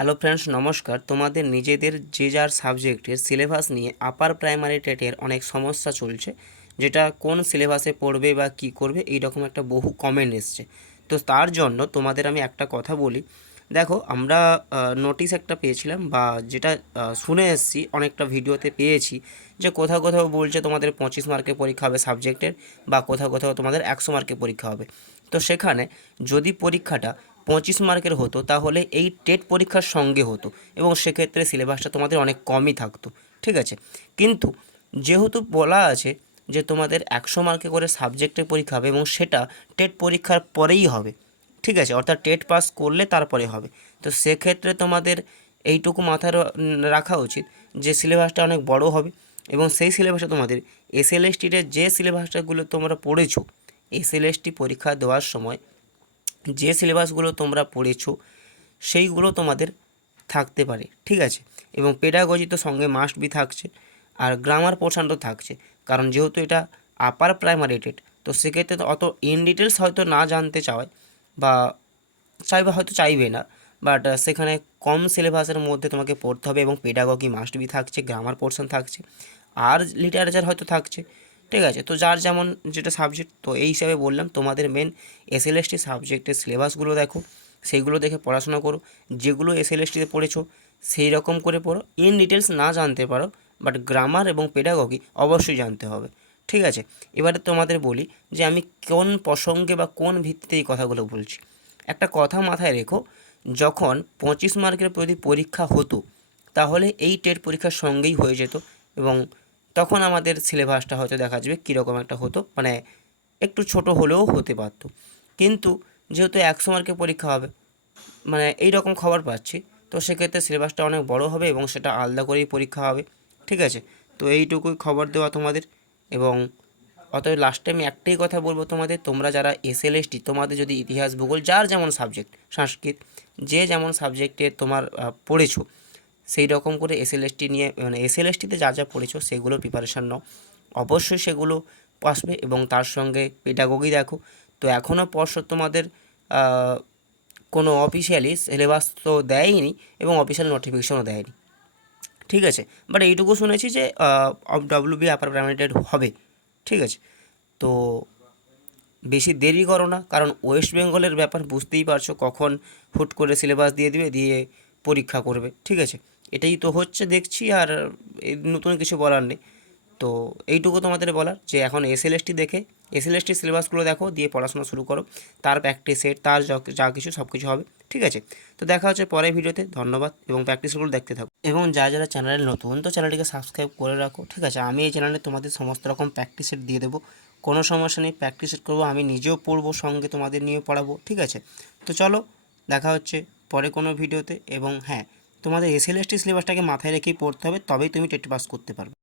Hello friends নমস্কার। তোমাদের নিজেদের যে যার সাবজেক্টের সিলেবাস নিয়ে আপার প্রাইমারি টেটের অনেক সমস্যা চলছে, যেটা কোন সিলেবাসে পড়বে বা কি করবে এই রকম একটা বহু কমেন্ট এসছে। তো তার জন্য তোমাদের আমি একটা কথা বলি। দেখো, আমরা নোটিশ একটা পেয়েছিলাম বা যেটা শুনে এসেছি, অনেকটা ভিডিওতে পেয়েছি, যে কোথাও কোথাও বলছে তোমাদের পঁচিশ মার্কের পরীক্ষা হবে সাবজেক্টের বা কোথাও কোথাও তোমাদের একশো মার্কের পরীক্ষা হবে। তো সেখানে যদি পরীক্ষাটা পঁচিশ মার্কের হতো, তাহলে এই টেট পরীক্ষার সঙ্গে হতো এবং সেক্ষেত্রে সিলেবাসটা তোমাদের অনেক কমই থাকতো, ঠিক আছে? কিন্তু যেহেতু বলা আছে যে তোমাদের একশো মার্কে করে সাবজেক্টের পরীক্ষা হবে এবং সেটা টেট পরীক্ষার পরেই হবে, ঠিক আছে? অর্থাৎ টেট পাস করলে তারপরে হবে। তো সেক্ষেত্রে তোমাদের এইটুকু মাথায় রাখা উচিত যে সিলেবাসটা অনেক বড় হবে এবং সেই সিলেবাসে তোমাদের এসএলএসটির যে সিলেবাসটাগুলো তোমরা পড়েছো এসএলএসটি পরীক্ষা দেওয়ার সময় যে সিলেবাসগুলো তোমরা পড়েছো, সেইগুলো তোমাদের থাকতে পারে, ঠিক আছে? এবং পেডাগজি তো সঙ্গে মাস্ট বি থাকছে, আর গ্রামার পোর্শন তো থাকছে, কারণ যেহেতু এটা আপার প্রাইমারি টেট তো সেক্ষেত্রে তো অত ইন ডিটেলস হয়তো না জানতে চাওয়ায়, বা চাইবে, হয়তো চাইবে না বাট সেখানে কম সিলেবাসের মধ্যে তোমাকে পড়তে হবে এবং পেডাগজি মাস্ট বি থাকছে গ্রামার পোর্শন থাকছে, আর লিটারেচার হয়তো থাকছে ঠিক আছে, তো যার যেমন যেটা সাবজেক্ট তো এই হিসাবে বললাম, তোমাদের মেন এসএলএসটি সাবজেক্টের সিলেবাসগুলো দেখো, সেইগুলো দেখে পড়াশোনা করো, যেগুলো এসএলএসটিতে পড়েছো সেই রকম করে পড়ো ইন ডিটেলস না জানতে পারো বাট গ্রামার এবং পেডাগজি অবশ্যই জানতে হবে, ঠিক আছে? এবারে তোমাদের বলি যে আমি কোন প্রসঙ্গে বা কোন ভিত্তিতে এই কথাগুলো বলছি। একটা কথা মাথায় রেখো, যখন পঁচিশ মার্কের প্রতি পরীক্ষা হতো, তাহলে এই টেট পরীক্ষার সঙ্গেই হয়ে যেত এবং তখন আমাদের সিলেবাসটা হয়তো দেখা যাবে কীরকম একটা হতো মানে একটু ছোট হলেও হতে পারতো। কিন্তু যেহেতু একশো মার্কের পরীক্ষা হবে মানে এই রকম খবর পাচ্ছি, তো সেক্ষেত্রে সিলেবাসটা অনেক বড় হবে এবং সেটা আলাদা করেই পরীক্ষা হবে, ঠিক আছে? তো এইটুকুই খবর দেওয়া তোমাদের এবং অতএব লাস্টে আমি একটাই কথা বলব তোমাদের, তোমরা যারা এস এল এসএলএসটি তোমাদের যদি ইতিহাস, ভূগোল, যার যেমন সাবজেক্ট সংস্কৃত, যে যেমন সাবজেক্টে তোমার পড়েছো সেই রকম করে এসএলএসটি নিয়ে মানে এসএলএসটিতে যা যা পড়েছো সেগুলো প্রিপারেশান নাও। অবশ্যই সেগুলো আসবে এবং তার সঙ্গে পেডাগোগি দেখো। তো এখনও পর্ষদ তোমাদের কোনো অফিসিয়ালি সিলেবাস তো দেয়নি এবং অফিসিয়াল নোটিফিকেশনও দেয়নি। ঠিক আছে? বাট এইটুকু শুনেছি যে ডাব্লিউ বি আপার প্রাইমারি হবে। ঠিক আছে? তো বেশি দেরি করো না, কারণ ওয়েস্ট বেঙ্গলের ব্যাপার বুঝতেই পারছ কখন হুট করে সিলেবাস দিয়ে দিবে, দিয়ে পরীক্ষা করবে। ঠিক আছে? এটাই তো হচ্ছে দেখছি আর নতুন কিছু বলার নেই। তো এইটুকু তোমাদের বলার যে এখন এসএলএসটি দেখে এসএলএসটি সিলেবাসগুলো দেখো, দিয়ে পড়াশোনা শুরু করো। তার প্র্যাকটিস সেট তার যা- যা কিছু সব কিছু হবে, ঠিক আছে? তো দেখা হচ্ছে পরের ভিডিওতে, ধন্যবাদ এবং প্র্যাকটিসগুলো দেখতে থাকো। এবং যারা যারা চ্যানেলে নতুন, তো চ্যানেলটিকে সাবস্ক্রাইব করে রাখো, ঠিক আছে? আমি এই চ্যানেলে তোমাদের সমস্ত রকম প্র্যাকটিস সেট দিয়ে দেবো, কোনো সমস্যা নেই প্র্যাকটিস সেট করব, আমি নিজেও পড়ব, সঙ্গে তোমাদের নিয়ে পড়াবো, ঠিক আছে? তো চলো, দেখা হচ্ছে পরে কোনো ভিডিওতে, এবং হ্যাঁ তোমাদের এসএলএসটি সিলেবাসটাকে মাথায় রেখেই পড়তে হবে তবেই তুমি টেট পাস করতে পারবে।